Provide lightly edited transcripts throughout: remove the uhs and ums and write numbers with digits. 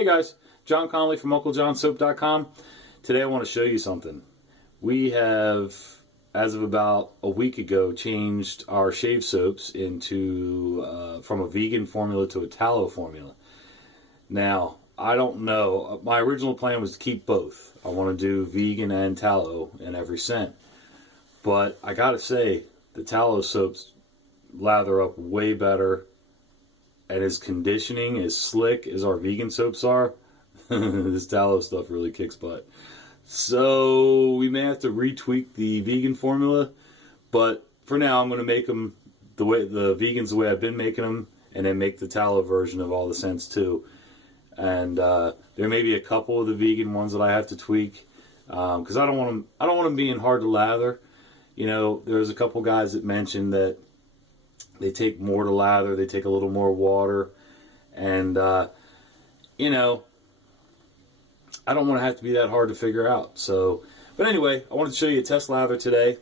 Hey guys, John Connolly from UncleJohnSoap.com. Today I want to show you something. We have, as of about a week ago, changed our shave soaps into from a vegan formula to a tallow formula. Now, I don't know. My original plan was to keep both. I want to do vegan and tallow in every scent. But I gotta say, the tallow soaps lather up way better, and as conditioning, as slick as our vegan soaps are, this tallow stuff really kicks butt. So we may have to retweak the vegan formula, but for now I'm going to make them the vegans the way I've been making them, and then make the tallow version of all the scents too. And there may be a couple of the vegan ones that I have to tweak because I don't want them being hard to lather. You know, there's a couple guys that mentioned that they take more to lather, they take a little more water, and you know, I don't want to have to be that hard to figure out. So, but anyway, I wanted to show you a test lather today.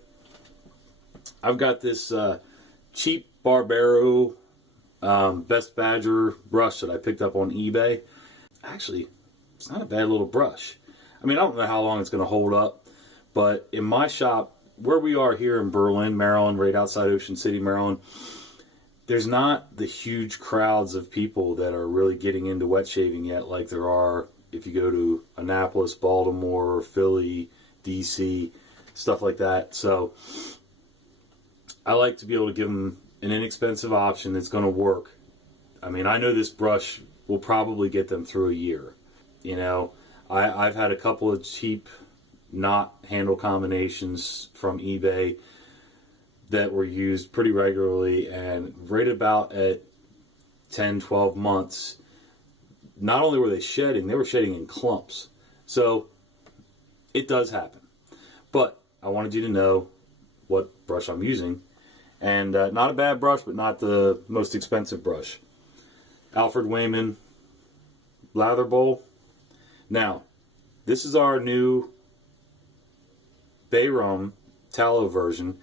I've got this cheap Barbero Best Badger brush that I picked up on eBay. Actually, it's not a bad little brush. I mean, I don't know how long it's going to hold up, but in my shop, where we are here in Berlin, Maryland, right outside Ocean City, Maryland, there's not the huge crowds of people that are really getting into wet shaving yet, like there are if you go to Annapolis, Baltimore, Philly, DC, stuff like that. So I like to be able to give them an inexpensive option that's going to work. I mean, I know this brush will probably get them through a year. You know, I've had a couple of cheap knot handle combinations from eBay that were used pretty regularly, and right about at 10, 12 months, not only were they were shedding in clumps. So it does happen. But I wanted you to know what brush I'm using. And not a bad brush, but not the most expensive brush. Alfred Wayman Lather Bowl. Now, this is our new Bay Rum tallow version.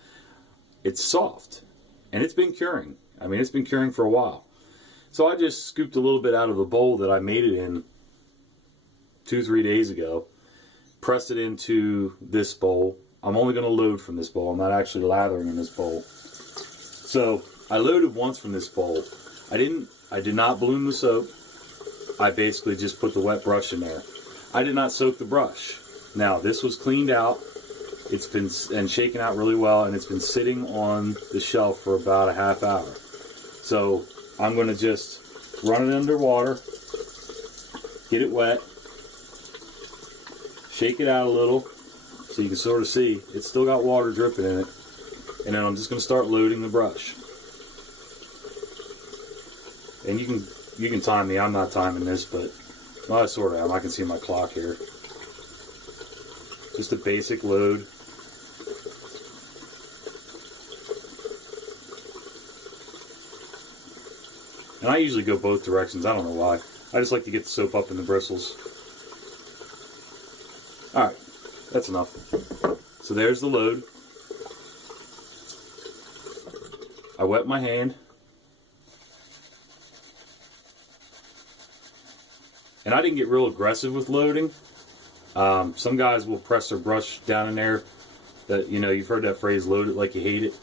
It's soft, and it's been curing. I mean, it's been curing for a while. So I just scooped a little bit out of the bowl that I made it in 2-3 days ago, pressed it into this bowl. I'm only going to load from this bowl. I'm not actually lathering in this bowl. So I loaded once from this bowl. I did not bloom the soap. I basically just put the wet brush in there. I did not soak the brush. Now, this was cleaned out. It's been shaken out really well, and it's been sitting on the shelf for about a half hour. So I'm going to just run it under water, get it wet, shake it out a little so you can sort of see it's still got water dripping in it, and then I'm just going to start loading the brush. And you can time me. I'm not timing this, but well, I sort of am. I can see my clock here. Just a basic load. And I usually go both directions. I don't know why. I just like to get the soap up in the bristles. Alright, that's enough. So there's the load. I wet my hand. And I didn't get real aggressive with loading. Some guys will press their brush down in there. That, you know, you've heard that phrase, load it like you hate it.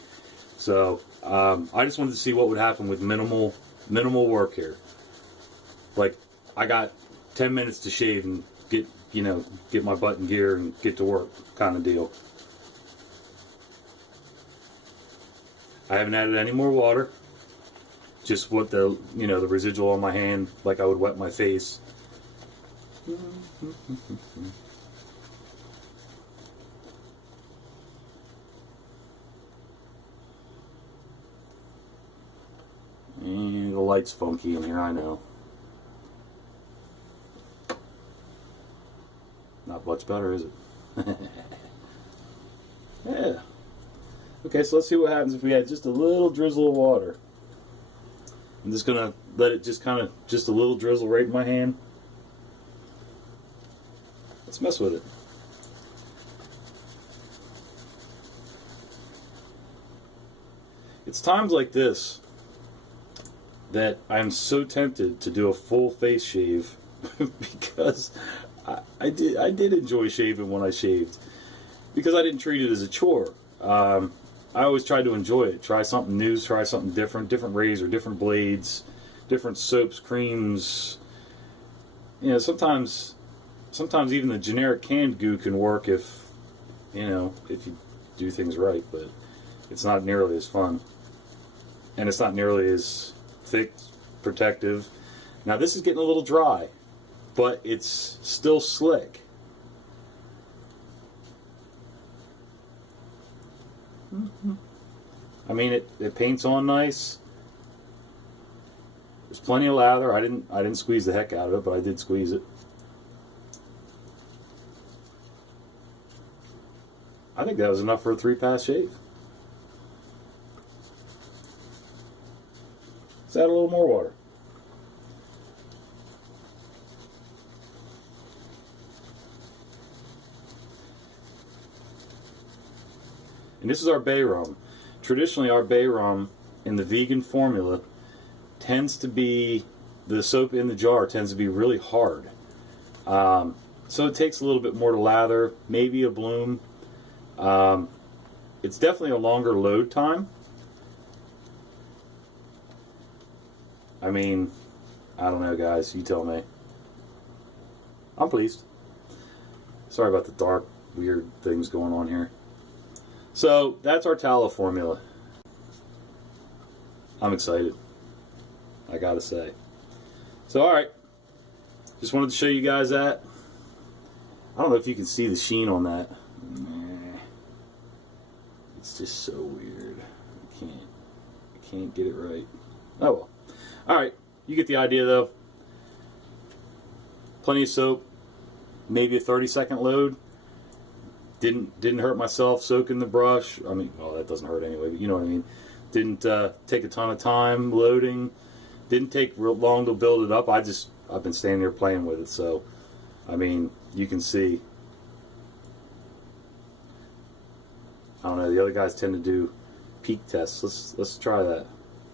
So I just wanted to see what would happen with minimal work here. Like, I got 10 minutes to shave and get my butt in gear and get to work kind of deal. I haven't added any more water. Just what the residual on my hand, like I would wet my face. And the light's funky in here, I know. Not much better, is it? Yeah. Okay, so let's see what happens if we add just a little drizzle of water. I'm just going to let it just a little drizzle right in my hand. Let's mess with it. It's times like this that I'm so tempted to do a full face shave because I did enjoy shaving when I shaved, because I didn't treat it as a chore. I always tried to enjoy it. Try something new, try something different, different razor, different blades, different soaps, creams. You know, sometimes even the generic canned goo can work if you do things right, but it's not nearly as fun. And it's not nearly as thick, protective. Now this is getting a little dry, but it's still slick. I mean, it paints on nice. There's plenty of lather. I didn't squeeze the heck out of it, but I did squeeze it. I think that was enough for a 3-pass shave. Let's add a little more water. And this is our bay rum. Traditionally, our bay rum in the vegan formula tends to be, the soap in the jar tends to be really hard. So it takes a little bit more to lather, maybe a bloom. It's definitely a longer load time. I mean, I don't know, guys. You tell me. I'm pleased. Sorry about the dark, weird things going on here. So, that's our tallow formula. I'm excited, I gotta say. So, alright. Just wanted to show you guys that. I don't know if you can see the sheen on that. It's just so weird. I can't get it right. Oh well. Alright, you get the idea though. Plenty of soap. Maybe a 30-second load. Didn't hurt myself soaking the brush. I mean, well, that doesn't hurt anyway, but you know what I mean. Didn't take a ton of time loading. Didn't take real long to build it up. I've been standing there playing with it, so I mean, you can see. I don't know, the other guys tend to do peak tests. Let's try that.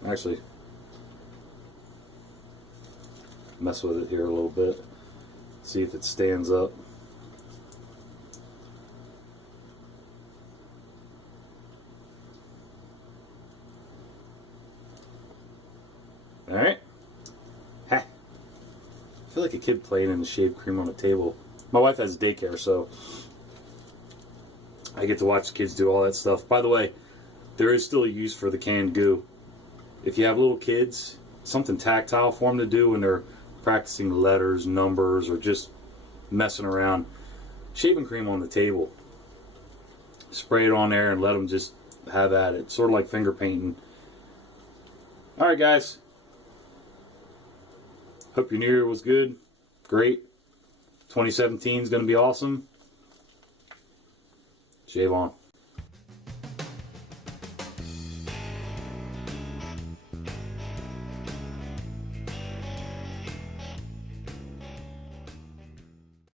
Actually, mess with it here a little bit. See if it stands up. Alright. Ha. I feel like a kid playing in the shaved cream on the table. My wife has daycare, so I get to watch the kids do all that stuff. By the way, there is still a use for the canned goo. If you have little kids, something tactile for them to do when they're practicing letters, numbers, or just messing around. Shaving cream on the table. Spray it on there and let them just have at it. Sort of like finger painting. Alright guys. Hope your new year was good. Great. 2017 is going to be awesome. Shave on.